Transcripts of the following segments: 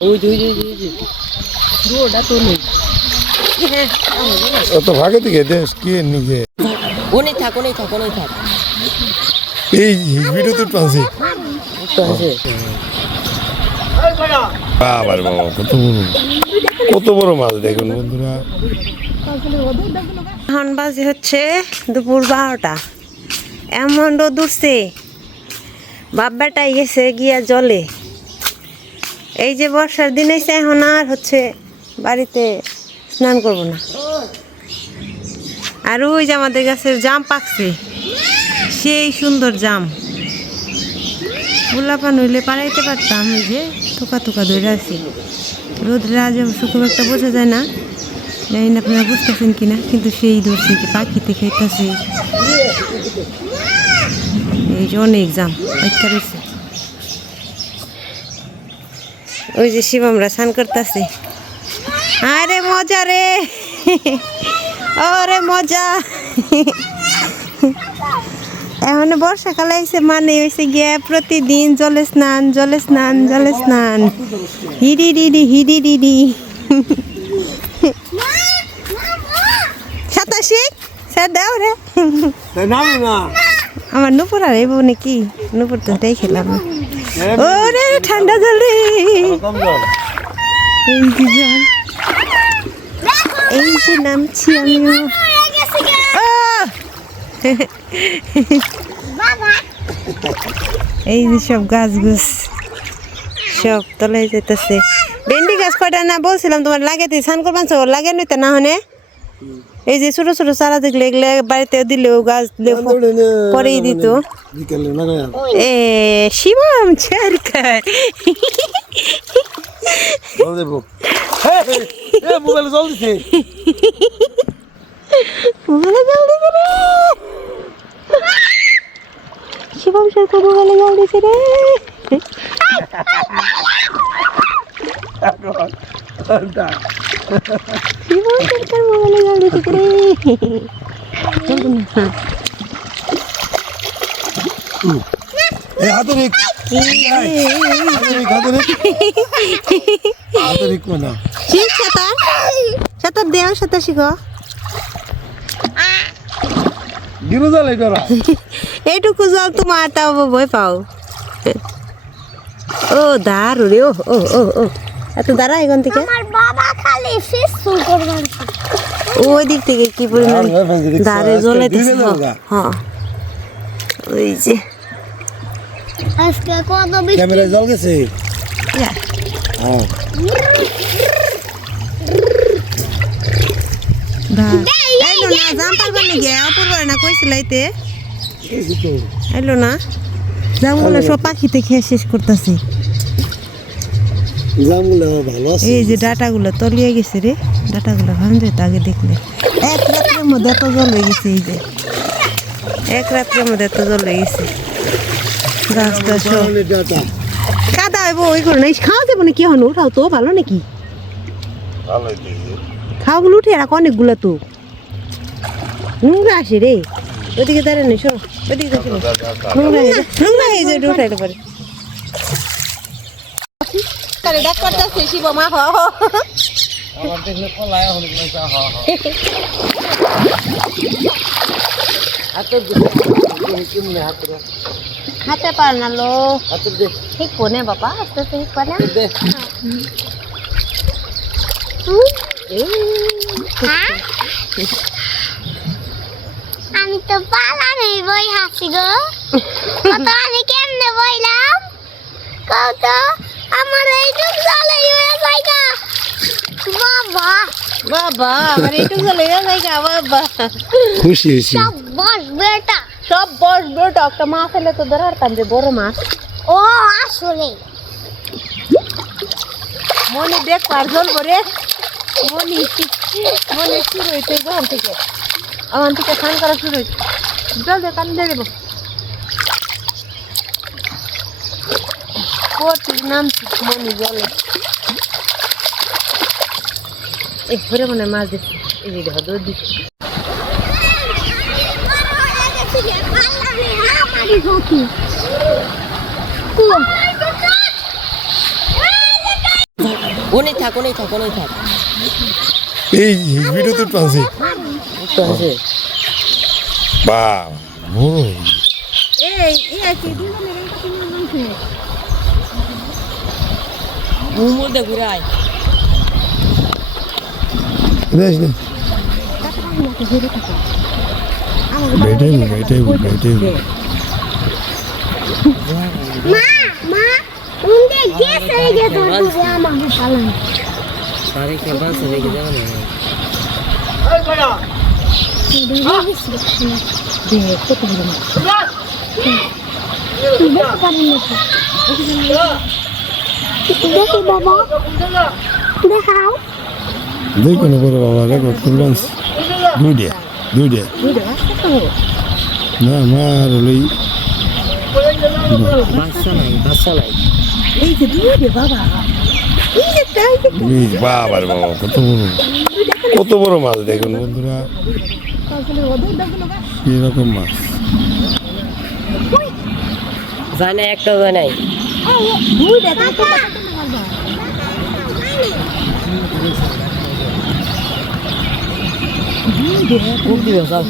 ওই যে ওই যে ওই যে। পুরোটা তো নেই। অত ভাগে থেকে দেশ কে নিজে। ওনেই থাক ওনেই থাক ওনেই থাক। এই ভিডিও তো টানছি তো বাবার বাবা কত বড় কত বড় মাছ দেখুন বন্ধুরা। এখন বাজে হচ্ছে দুপুর বারোটা। এমন রোদ উঠছে। বাপ বেটাই গেছে গিয়া জলে। এই যে বর্ষার দিনে এখন আর হচ্ছে বাড়িতে স্নান করব না। আর ওই যে আমাদের গাছের জাম পাকছে, সেই সুন্দর জাম। গোলাপান হইলে পাড়াইতে পারতাম ওই যে থোকা থোকা ধরে আছি। রোদ রাজ অবশ্য খুব একটা বোঝা যায় না, জানি না আপনারা বুঝতেছেন কিনা, কিন্তু সেই ধরছে যে পাখিতে খাইতেছে। এই যে অনেক জাম একটা ওই যে শিবমরা স্নান করতেছে। আরে মজা রে। ওরে মজা। এখন বর্ষাকালে আইসে মানে হয়েছে গিয়ে প্রতিদিন জলে স্নান জলে স্নান জলে স্নান। হিডি ডিডি হিডি ডিডি সাতাশি? স্যার দাও রে। আমার নুপুর আর এবো নাকি? নুপুর তো তাই খেলাম। ওরে ঠান্ডা জল এই যে নামছি আহ! এই যে সব গাছ গুছ সব তলায় যেতেছে ভেন্ডি গাছ কয়টা না বলছিলাম তোমার লাগাতে স্নান করবান লাগে নইতে না হনে? এই যে ছোট ছোট চারা দেখলে এগুলো বাড়িতে দিলেও গাছ দিলেও পরেই দিত। এ শিবম সরকার মোবাইল জল দিছে। মোবাইলে জল দিছে রে। শিবম সরকার মোবাইলে জল দিছে রে। সরকার মোবাইলে জল দিছে রে জল দিন না। এই হাতে রেখ হাতে রেখ হাতে রেখ হাতে রেখ না শিখ সাঁতার সাঁতার দেও সাঁতার শিখো গিরো জল এটা এইটুকু জল তোমার তাও ভয় পাও ও দারু রে ও ও ও ও এত দাঁড়া এখান থেকে? আমার বাবা খালি ফিস করবেন ওই দিক থেকে কি পরিমাণ দাঁড়ে জ্বলাইতেছে হ্যাঁ। ওই যে। আজকে কত বেশি ক্যামেরা জল গেছে? হ্যাঁ। না জাম পারবার নাকি? অপূর্বার না কইছিল আইতে? আইলো না। জামগুলো সব পাখিতে খেয়ে শেষ করতেছে। এই যে ডাটাগুলো তলিয়ে গেছে রে ডাটাগুলো ভাঙ যেত আগে দেখলে। এক রাত্রের মধ্যে এত জল হয়ে গেছে এই যে। এক রাত্রের মধ্যে এত জল হয়ে গেছে। গাছটা সব কাদা হইব ওই করে নাই খাওয়া যাব নাকি এখন? উঠাও তো ভালো নাকি? খাওয়াগুলো উঠে রাখো অনেকগুলো তো। নোংরা আসে রে। ওইদিকে দাঁড়ান ওইদিকে দেখো নোংরা নোংরা হয়ে যায় উঠাইতে পারে। ডাক করতেছে শিব মা হ আমার দেখলে কলায় হল হাতে কেমনে হাতে হাতে পার না লো। ঠিক কোনে বাবা আস্তে আস্তে ঠিক কোনে আমি তো পালামি বই হাসি গো। কত আমি কেমনে বইলাম? কত আমার এই টুক জলে হয়ে যাইগা বাবা। বাবা আমার একটু চলে গেছে গা বাবা। খুশি হয়েছি। সব বস বেটা। সব বস বেটা একটা মাছ এলে তো ধরারতাম যে বড় মাছ। ও আসলে। মনে দেখ পার জল করে মনি মনে শুরু হইতে ওখান থেকে। ওখান থেকে স্নান করা শুরু হইতে জল দিয়ে কান দিয়ে দেবো। কোটি নামছি মনি জলে এই ঘরে মনে মাছ দিচ্ছে এই যে দেখো দৌড় দিচ্ছে আমারই থাক ওনেই থাক ওনেই থাক এই ভিডিও তো টানছি বা এই এই আছে দুজনের মুমুর দে ঘুরাই দেখ না বেটাই বেটাই বেটাই মা মা উন্দে গেছে গে ধরবে আমাকে পালন সারে কে বাস রেখে যাবে না? দেখি বাবা। দেখাও। দেখো না বড় বাবা রেকর্ড করলাম দুইটা দুইটা। না মার লই বাচ্চা নাই বাচ্চা নাই এই যে দুই বাবা এই যে তাই যে এই বাবা কত বড়। কত বড় মাছ দেখুন বন্ধুরা। তাহলে ওদের দেখল বা এরকম মাছ যায় না একটা যায় নাই দুই রে তাই তো বাবা খুব দিবে সব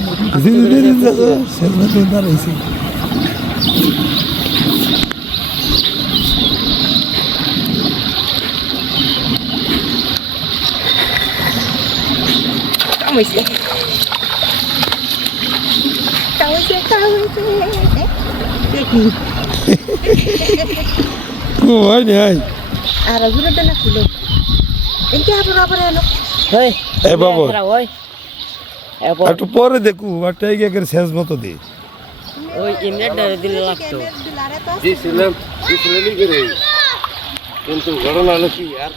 দাঁড়াইছি কামাইছে কামাইছে কামাইছে দেখি হয় নাই আর ঘুরে দেনা ছিল এনকে হাবর আবার এলো। হেই এ বাবু। ওই। একটু পরে দেখু আর টাইগে করে শেষ মতো দি। ওই এমনি দিলে লাগতো। দিয়েছিলাম দিয়েছিলামই করে। কিন্তু ঘটনা হলো কি আর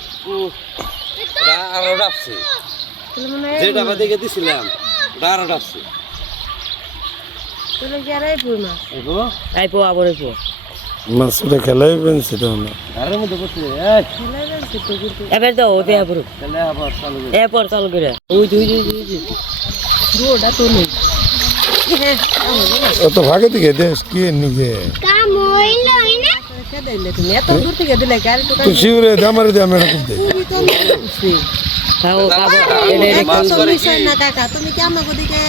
ডাবছে। যে দেখে দিছিলাম ডাবছে। চলে আইপো আবার আইপো মাছটা খেলাই পেন সেটা না ঘরের মধ্যে বসে এই। এবার দাও ওতে আবার এরপর চালু করে। ওই দুই দুই দুই দুই রোডা তো নেই। অত ভাগে থেকে দেশ কি নিজে কাম হইল না কে দিলে তুমি এত দূর থেকে দিলে গাড়ি তো তো শিউরে দামারে দিয়ে আমরা খুব তো তুমি কি আমাকে দিকে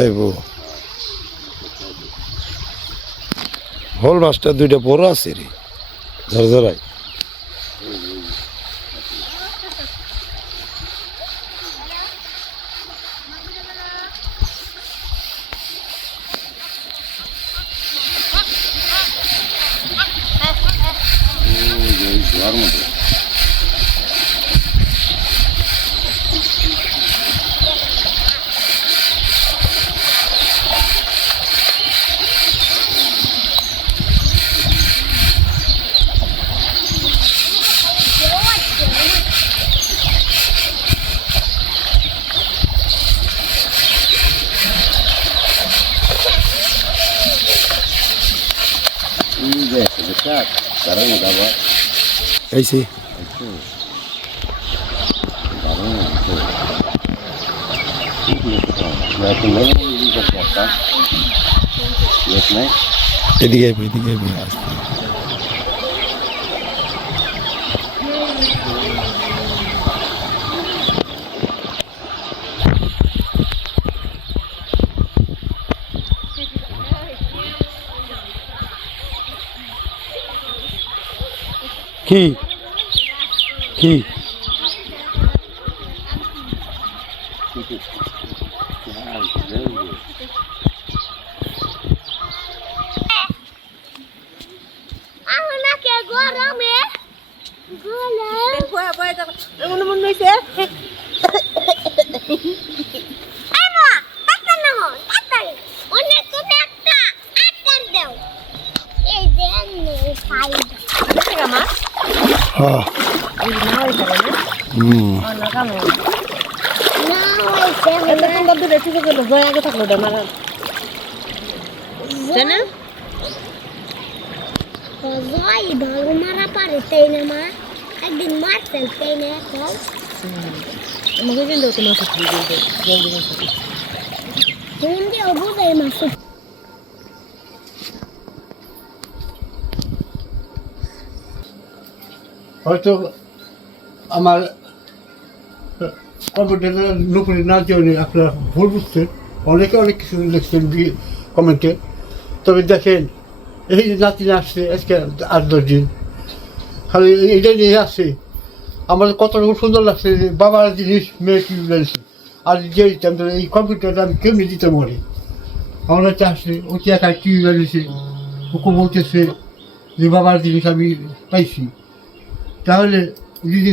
এই বউ। হল মাছটা দুইটা বড় আছে রে। ঝরঝরাই এইছি এদিকে আইবি, এদিকে আসতে আস্তে। কি? কি? আহ না কে গরমে গরম এমন মন হইছে এই মা ডাক্তার না হো ডাক্তার অনেক তুমি একটা আটার দাও এই যে নে খাই দেখা মা হ্যাঁ এই না হইছে না হুম না কামো না হইছে এত সুন্দর দূরে সুযোগ হলো জয় আগে থাকল ওটা মারা তাই না জয় ভালো মারা পারে তাই না মা একদিন মারতেন তাই না এখন আমাকে কিন্তু তোমার সাথে কিন্তু জলদি মাছ হিন্দি বুঝাই মাছ হয়তো আমার কম্পিউটারের নকরি না জেনে আপনারা ভুল বুঝছেন অনেকে অনেক কিছু লিখছেন কমেন্টে। তবে দেখেন, এই যে নাতি আসছে আজকে আট দশ দিন। খালি এইটা নিয়ে আসছে। আমার কতটুকু সুন্দর লাগছে যে বাবার জিনিস মেয়ে কি বলেছে। আর যে দিতাম এই কম্পিউটারটা আমি কেমনি দিতে পারি? আমার কাছে আসছে, ও একা কি বলেছে। ওকে বলতেছে যে বাবার জিনিস আমি পাইছি। তাহলে যদি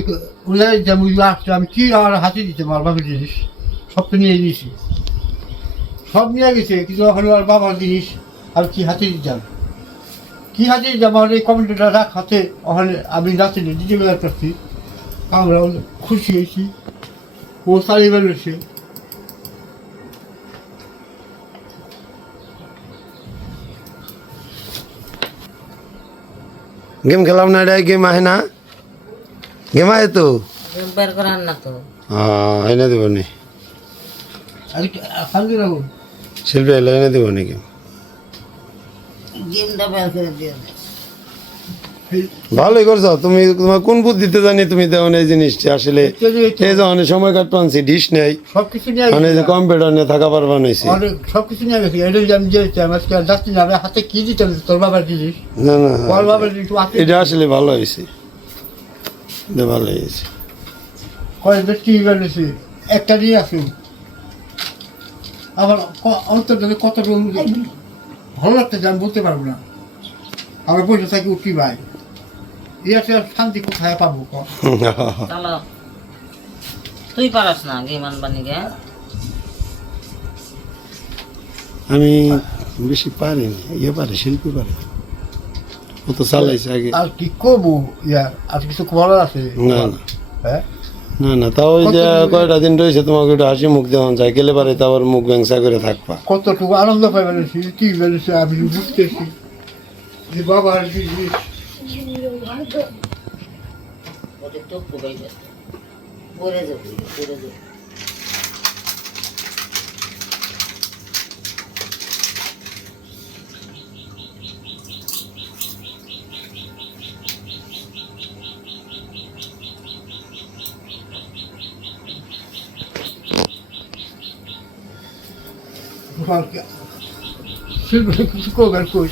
ওরা যেমন আসছে, আমি কি আর হাতে দিতে আমার বাবার জিনিস সব তো নিয়ে নিয়েছি। সব নিয়ে গেছে, কিন্তু এখন আর বাবার জিনিস, আর কি হাতে দিতাম। কি হাতে দিতাম আমার এই কমেন্টটা রাখ হাতে, ওখানে আমি নাচে দিদি বেলা করছি। আমরা খুশি হয়েছি। ও সারি বেরোচ্ছে। গেম খেলাম না এটা গেম আহে না। গেম আহে তো বের করার না তো। হ্যাঁ এনে দেবো নি। শিল্পী এলে এনে দেবো ভালোই করছ। তুমি তোমার কোন বুদ্ধিতে জানি তুমি দেও এই জিনিসটা? আসলে এই যখন সময় কাটতে আনছি ডিশ নেই। সব কিছু নিয়ে মানে যে কম্পিউটার নিয়ে থাকা পারবা নইছি অনেক সব কিছু নিয়ে গেছে এটা যে আমি যেতাম আজকে আর যাচ্ছি না। হাতে কি দিতাম তোর বাবার জিনিস? না না। এটা আসলে ভালো হয়েছে ভালো হয়েছে কয়েক ব্যক্তি বেড়েছে একটা নিয়ে আসুন আবার ক- অন্তর্জালে কত রকম ভালো লাগতেছে আমি বলতে পারব না। আমার বসে থাকি উঠি ভাই ইয়াতে আর শান্তি কোথায় পাবো? তুই পারাস না গেম আনবানি গে আমি বেশি পারিনি ইয়ে পারে শিল্পী পারে ও তো চালাইছে আগে। আর কি করব ইয়ার আর কিছু বলার আছে? না না। হ্যাঁ? না না তাও ওই যে কয়টা দিন রয়েছে তোমাকে একটু হাসি মুখ দেওয়া যায় গেলে পারে তো আবার মুখ ব্যংসা করে থাকবা। কতটুকু আনন্দ পাই বেড়েছি কি বেড়েছে আমি বুঝতেছি। যে পরে যাবি পরে যাবি। কিছু করবেন কই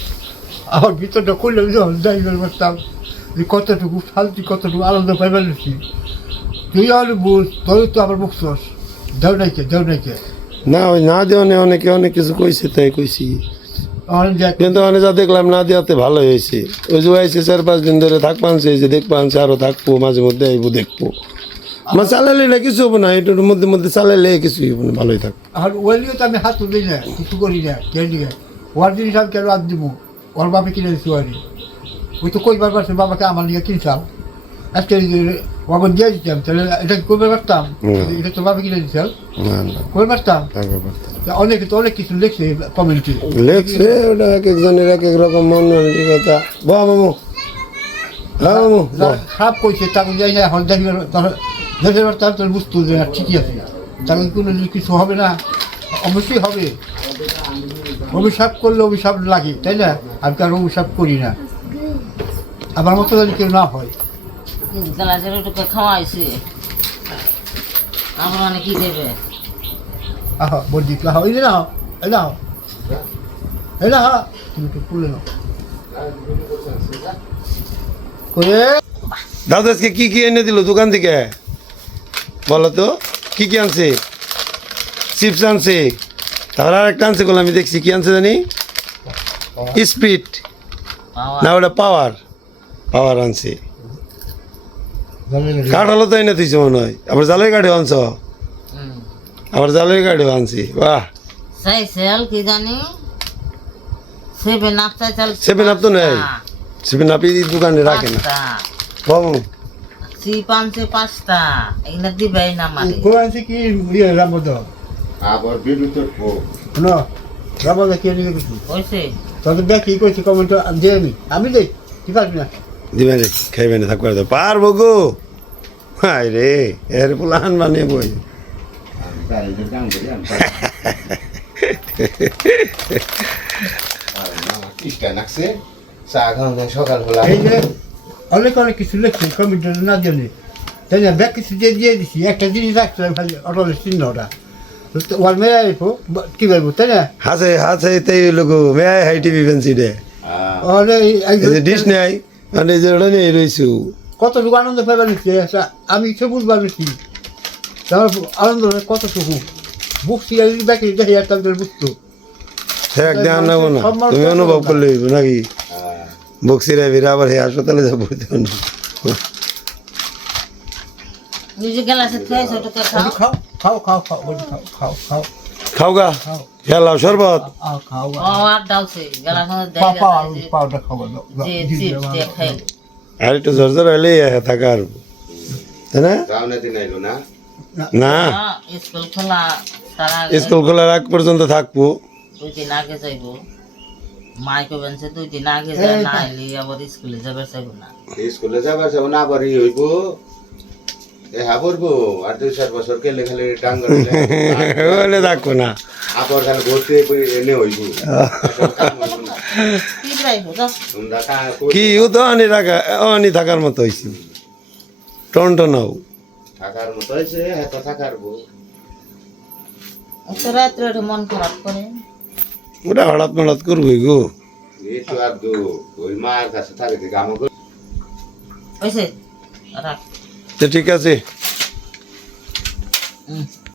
আমার ভিতরটা করলে যখন যাইবার পারতাম যে কতটুকু শান্তি কতটুকু আনন্দ পাই বেড়েছি তুই আর বুঝ তোর তো আবার বুঝছস দেও নাইকে দেও নাইকে না ওই না দেওয়া অনেকে অনেক কিছু কইছে তাই কইছি। আমার কিন্তু অনেক যা দেখলাম না দেওয়াতে ভালো হয়েছে ওই যে আইসে চার পাঁচ দিন ধরে থাক পানছে এই যে দেখ পানছে আরও থাকব মাঝে মধ্যে আইবো দেখব। আমার চালালে না কিছু হব না এটার মধ্যে মধ্যে চালালে কিছু হব না ভালোই থাক। আর ওইলিও তো আমি হাত তুলি না কিছু করি না কে দিকে ওর জিনিস আমি কেন হাত দিব ওর বাপে কিনে দিচ্ছি ওয়ারি ওই তো কইবার পারছে বাবাকে আমার নিয়ে কিনতাম আজকে বাবা দিয়ে দিতাম তাহলে এটা কি করবে পারতাম? এটা তো বাবা কিনে দিতাম না পারতাম? থাকবে অনেকে তো অনেক কিছু লিখছে কমেন্টে। লেখছে ওটা এক একজনের এক এক রকম মন মানসিকতা বাহ মামু। হ্যাঁ মামু খারাপ করছে তাকে যাই এখন দেখবে দেখে পারতাম তোর বুঝতো যে না, ঠিকই আছে। তাকে কোনো যদি কিছু হবে না অবশ্যই হবে। অভিশাপ করলে অভিশাপ লাগে তাই না? আমি কারও অভিশাপ করি না। আমার মতো যদি কেউ না হয়। খাওয়াইছি আমার মানে কি দেবে? আহা নাও এই নাও। এই না তুমি একটু তুলে নাও। করে দাদু আজকে কি কি এনে দিল দোকান থেকে? বলো তো কি কি আনছে? চিপস আনছে। তারপর আর একটা আনছে আমি দেখছি কি আনছে জানি? স্পিড না ওটা পাওয়ার পাওয়ার আনছে। কাঠালো তো এনে তুইছে মনে হয়। আবার জালের গাড়িও আনছ? আবার জালের গাড়িও আনছি। বাহ। সেই সেল কি জানি? সেভেন আপ চাল Seven Up তো নেই। এই দোকানে রাখে না। বাবু সি পাঁচশো পাঁচটা এগুলো দিবেই না মানে কোরআন কি ইয়ে রামদ আবার বিদ্যুৎ না যাব দেখে নিয়ে গেছি হয়েছে তাদের ব্যাগ কি করছি কমেন্ট দিয়ে আমি আমি দেই ঠিক আছে না দিবেন খাইবেন থাকবে তো পারব গো হাই রে এর প্লান বানিয়ে বই চা খাওয়া সকাল হলা অনেক অনেক কিছু লিখছি কমেন্টে না জানি। তাই না? ব্যাগ কিছু দিয়ে দিয়ে দিছি। একটা জিনিস রাখছিলাম খালি অটোলের চিহ্নটা। ওর মেয়ে আইবো কি বলব তাই না? হাসে হাসে তাই লোক। মে হাই টিভি ফেন্সি ডে যে ডিশ নাই মানে যে ওটা নিয়ে রইছু। কতটুকু আনন্দ পাইবার নিচ্ছি আমি সে বুঝবার আমার আনন্দ কতটুকু বুক ব্যাগে দেখে আর তাদের বুঝতো। সে একদিন না। তুমি অনুভব করলে নাকি? বক্সিরা ফিরে আবার এই হাসপাতালে যাব খাও। গা। খেলাও শরবত। আও খাও ও আর একটু জ্বর জ্বর হলে থাকা আর তাই না? না। দিন আইলো না। না স্কুল খোলা আগ পর্যন্ত থাকব। মাইকে বেনছে দুই দিন আগে যায় না আইলে আবার স্কুলে যাবে চাইব না। স্কুলে যাবার যাব না আবার হইব। এ হা পড়ব আর দুই চার বছর গেলে খালি ডাঙ্গর বলে থাকব না। আবার খালি ঘুরতে এনে হইব। কি ও তো আনি রাখা আনি থাকার মতো হয়েছে টন টনাও থাকার মতো হয়েছে এত থাকার বউ। তো রাত্রে মন খারাপ করে। ওটা হঠাৎ মঠাৎ করবই গো। এই তো ঠিক আছে।